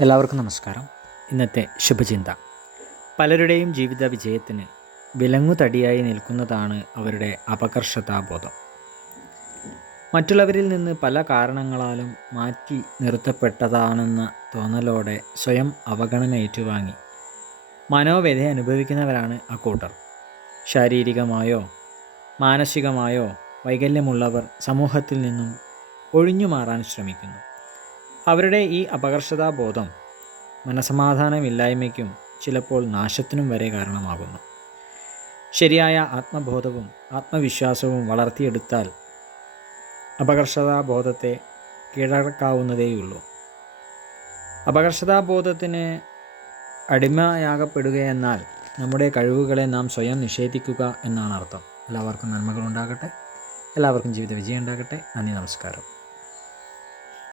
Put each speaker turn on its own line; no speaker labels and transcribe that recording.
എല്ലാവർക്കും നമസ്കാരം. ഇന്നത്തെ ശുഭചിന്ത. പലരുടെയും ജീവിത വിജയത്തിന് വിലങ്ങുതടിയായി നിൽക്കുന്നതാണ് അവരുടെ അപകർഷതാബോധം. മറ്റുള്ളവരിൽ നിന്ന് പല കാരണങ്ങളാലും മാറ്റി നിർത്തപ്പെട്ടതാണെന്ന തോന്നലോടെ സ്വയം അവഗണന ഏറ്റുവാങ്ങി. മനോവ്യത അനുഭവിക്കുന്നവരാണ് അക്കൂട്ടർ ശാരീരികമായോ മാനസികമായോ വൈകല്യമുള്ളവർ സമൂഹത്തിൽ നിന്നും ഒഴിഞ്ഞു മാറാൻ ശ്രമിക്കുന്നു. അവരുടെ ഈ അപകർഷതാബോധം മനസമാധാനമില്ലായ്മയ്ക്കും ചിലപ്പോൾ നാശത്തിനും വരെ കാരണമാകുന്നു. ശരിയായ ആത്മബോധവും ആത്മവിശ്വാസവും വളർത്തിയെടുത്താൽ അപകർഷതാബോധത്തെ കീഴടക്കാവുന്നതേയുള്ളൂ. അപകർഷതാബോധത്തിന് അടിമയാകപ്പെടുകയെന്നാൽ നമ്മുടെ കഴിവുകളെ നാം സ്വയം നിഷേധിക്കുക എന്നാണ് അർത്ഥം എല്ലാവർക്കും നന്മകളുണ്ടാകട്ടെ എല്ലാവർക്കും ജീവിത വിജയം ഉണ്ടാകട്ടെ. നന്ദി നമസ്കാരം.